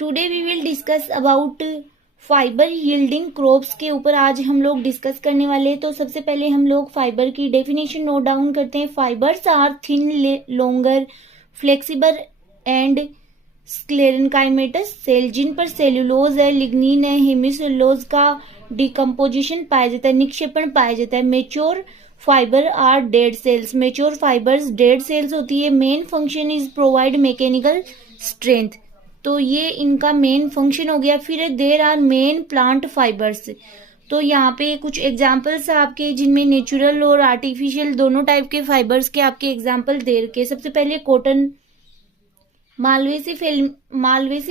Today we will discuss about fibre yielding crops के ऊपर आज हम लोग डिस्कस करने वाले हैं। तो सबसे पहले हम लोग फाइबर की डेफिनेशन नोट डाउन करते हैं। Fibres are thin, longer, flexible and sclerenchymatous cell, जिन पर सेल्यूलोज है, लिग्निन है, हेमिसेल्यूलोज का डिकम्पोजिशन पाया जाता है, निक्षेपण पाया जाता है। Mature fibre are dead cells, mature fibres dead cells होती है। Main function is provide mechanical strength, तो ये इनका मेन फंक्शन हो गया। फिर there are main plant fibres, तो यहाँ पे कुछ एग्जाम्पल्स आपके जिनमें नेचुरल और आर्टिफिशियल दोनों टाइप के फाइबर्स के आपके एग्जाम्पल दे रखे। सबसे पहले कॉटन मालवेसी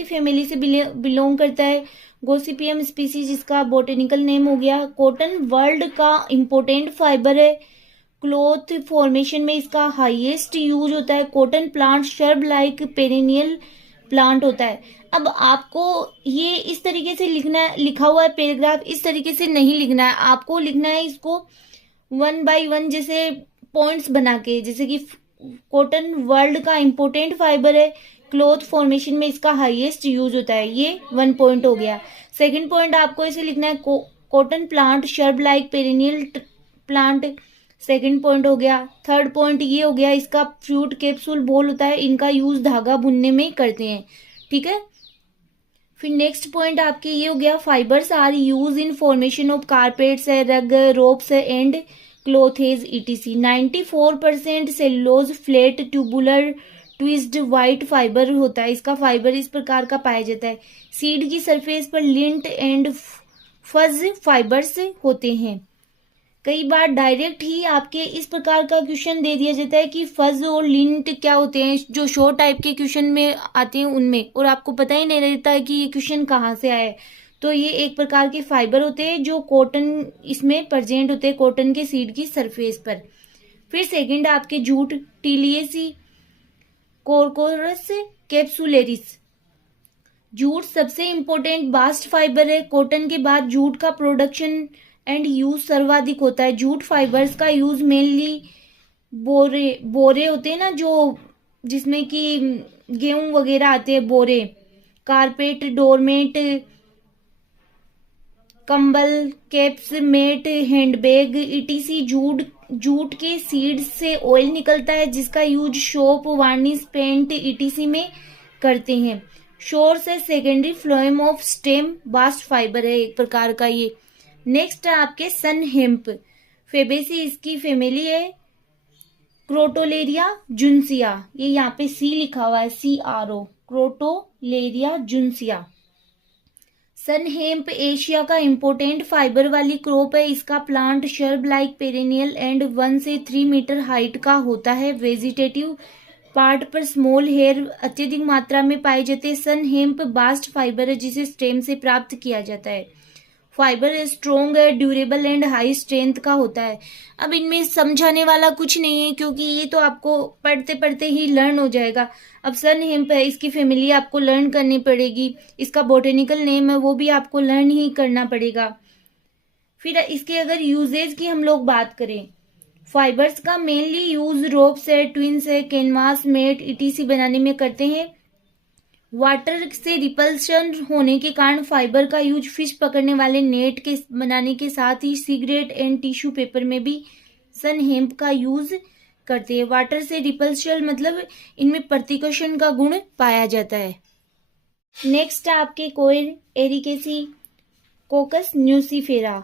फैमिली से बिलोंग करता है। गोसिपियम स्पीसीज इसका बोटेनिकल नेम हो गया। कॉटन वर्ल्ड का इम्पोर्टेंट फाइबर है। क्लॉथ फॉर्मेशन में इसका हाईएस्ट यूज होता है। Cotton plant shrub like perennial plant होता है। अब आपको ये इस तरीके से लिखना है, लिखा हुआ है पैराग्राफ, इस तरीके से नहीं लिखना है, आपको लिखना है इसको 1 बाय 1 जैसे पॉइंट्स बना के, जैसे कि कॉटन वर्ल्ड का इम्पोर्टेंट फाइबर है, क्लॉथ फॉर्मेशन में इसका हाईएस्ट यूज होता है, ये 1 पॉइंट हो गया। सेकंड पॉइंट आपको ऐसे लिखना है, cotton plant shrub like perennial plant, second point हो गया। थर्ड पॉइंट ये हो गया, इसका फ्रूट कैप्सूल बॉल होता है, इनका यूज धागा बुनने में करते हैं, ठीक है। फिर नेक्स्ट पॉइंट आपके ये हो गया, fibres are use in formation of carpets है, rug, ropes and clothes etc. 94% cellulose flat tubular twisted white fibre होता है, इसका फाइबर इस प्रकार का पाया जाता है। सीड की सरफेस पर लिंट एंड फज फाइबर्स होते हैं। कई बार डायरेक्ट ही आपके इस प्रकार का क्वेश्चन दे दिया जाता है कि फज और लिंट क्या होते हैं, जो शॉर्ट टाइप के क्वेश्चन में आते हैं उनमें, और आपको पता ही नहीं रहता है कि ये क्वेश्चन कहाँ से आया है। तो ये एक प्रकार के फाइबर होते हैं जो कॉटन इसमें प्रेजेंट होते हैं, कॉटन के सीड की सरफेस पर। फिर सेकंड आपके जूट, टीलिएसी कोरकोरस कैप्सुलेरिस। जूट सबसे इम्पोर्टेंट बास्ट फाइबर है। कॉटन के बाद जूट का प्रोडक्शन एंड यूज सर्वाधिक होता है। जूट फाइबर्स का यूज मेनली बोरे होते हैं ना, जो जिसमें कि गेहूं वगैरह आते हैं, बोरे, कारपेट, डोरमेट, कंबल, caps, mat, handbag etc. Jute के सीड्स से ऑयल निकलता है जिसका use soap, varnish, paint etc में करते हैं। शोर्स है secondary phloem of stem, bast fibre है एक प्रकार का ये। नेक्स्ट है आपके सन हेम्प, फेबेसी इसकी फैमिली है। क्रोटोलेरिया जुन्सिया, ये यहाँ पे सी लिखा हुआ है, CRO, क्रोटोलेरिया जुन्सिया। सन हेम्प एशिया का इम्पोर्टेंट फाइबर वाली क्रॉप है। इसका plant shrub like perennial and 1 से 3 मीटर हाइट का होता है। वेजिटेटिव पार्ट पर स्मॉल हेयर अत्यधिक मात्रा में पाए जाते हैं। सन हेम्प बास्ट फाइबर है जिसे स्टेम से प्राप्त किया जाता है। फाइबर स्ट्रॉन्ग है, ड्यूरेबल एंड हाई स्ट्रेंथ का होता है। अब इनमें समझाने वाला कुछ नहीं है क्योंकि ये तो आपको पढ़ते पढ़ते ही लर्न हो जाएगा। अब सन हेम्प है, इसकी फैमिली आपको लर्न करनी पड़ेगी, इसका बोटेनिकल नेम है वो भी आपको लर्न ही करना पड़ेगा। फिर इसके अगर यूजेज की हम लोग बात करें, फाइबर्स का मेनली यूज रोप्स है, ट्विंस है, कैनवास, मेट ईटीसी बनाने में करते हैं। वाटर से रिपल्शन होने के कारण फाइबर का यूज फिश पकड़ने वाले नेट के बनाने के साथ ही सिगरेट एंड टिश्यू पेपर में भी सन हेम्प का यूज करते हैं। वाटर से रिपल्शन मतलब इनमें प्रतिकर्षण का गुण पाया जाता है। नेक्स्ट आपके coir Arecaceae, Cocos nucifera.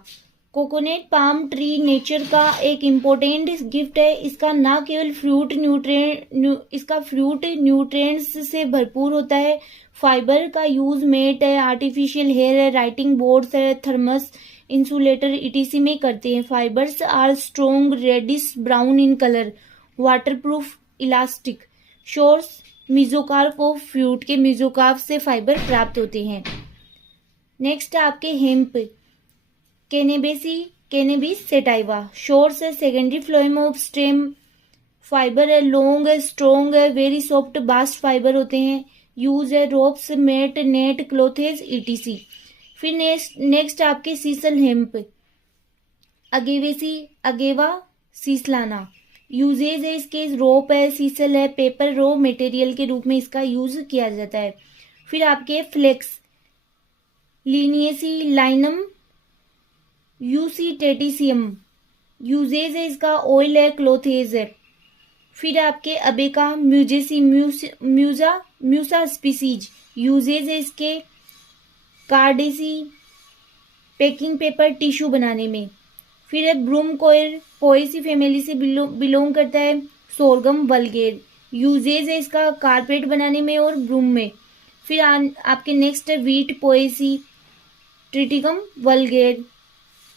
Coconut palm tree nature का एक इम्पोर्टेंट गिफ्ट है। इसका ना केवल इसका फ्रूट न्यूट्रिएंट्स से भरपूर होता है। फाइबर का यूज मेट है, आर्टिफिशियल हेयर है, राइटिंग बोर्ड्स है, थर्मस, इंसुलेटर ईटीसी में करते हैं। Fibres are strong reddish brown in colour, waterproof, elastic. Source mesocarp of fruit के मिजोकार्प से फाइबर प्राप्त होते हैं। नेक्स्ट आपके हेम्प, कैनेबिस सेटाइवा। शोर्स है secondary phloem of stem, fibre है, लॉन्ग है, स्ट्रॉन्ग है, वेरी सॉफ्ट बास्ट फाइबर होते हैं। यूज है ropes, mat, net, clothes etc. फिर नेक्स्ट आपके सीसल हेम्प, अगेवा सीसलाना। यूजेज है इसके, रोप है, सीसल है, पेपर रॉ मटेरियल के रूप में इसका यूज किया जाता है। फिर आपके फ्लेक्स, लिनिएसी लाइनम, यूसी टेटिसियम, यूजेज है इसका ऑयल है, क्लोथेज है। फिर आपके अबेका म्यूजेसी म्यूसा स्पीसीज, यूजेज है इसके कार्डेसी, पैकिंग पेपर टिश्यू बनाने में। फिर है ब्रूम कोयर, पोएसी फैमिली से बिलोंग करता है, सोरगम वल्गेर, यूजेज है इसका कारपेट बनाने में और ब्रूम में। फिर आपके नेक्स्ट है वीट पोएसी ट्रिटिकम वल्गेर,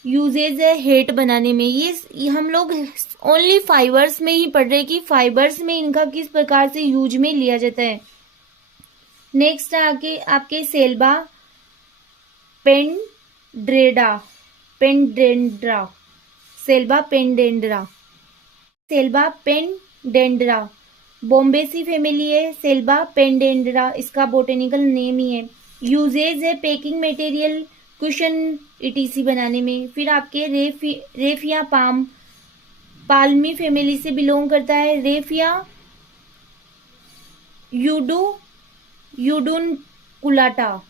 यूजेज है हेट बनाने में। ये हम लोग ओनली फाइबर्स में ही पढ़ रहे कि फाइबर्स में इनका किस प्रकार से यूज में लिया जाता है। नेक्स्ट है आगे आपके सेल्बा पेंडेंड्रा, सेल्बा पेंडेंड्रा, बॉम्बेसी फैमिली है, सेल्बा पेंडेंड्रा इसका बोटेनिकल नेम ही है। यूजेज है पैकिंग मटेरियल, कुशन इटीसी बनाने में। फिर आपके रेफिया पाल्मी फैमिली से बिलोंग करता है, रेफिया यूडुन कुलाटा,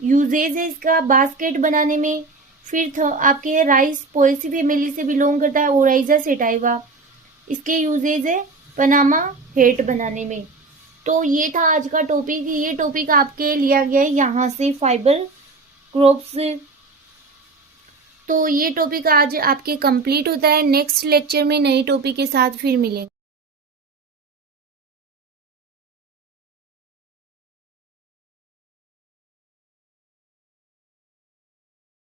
यूजेज है इसका बास्केट बनाने में। फिर आपके राइस पोएसी फैमिली से बिलोंग करता है, ओराइजा सेटाइवा, इसके यूजेज है पनामा हेट बनाने में। तो ये था आज का टॉपिक। ये टॉपिक आपके लिया गया है यहाँ से फाइबर क्रॉप्स। तो ये टॉपिक आज आपके कंप्लीट होता है। नेक्स्ट लेक्चर में नए टॉपिक के साथ फिर मिलेंगे।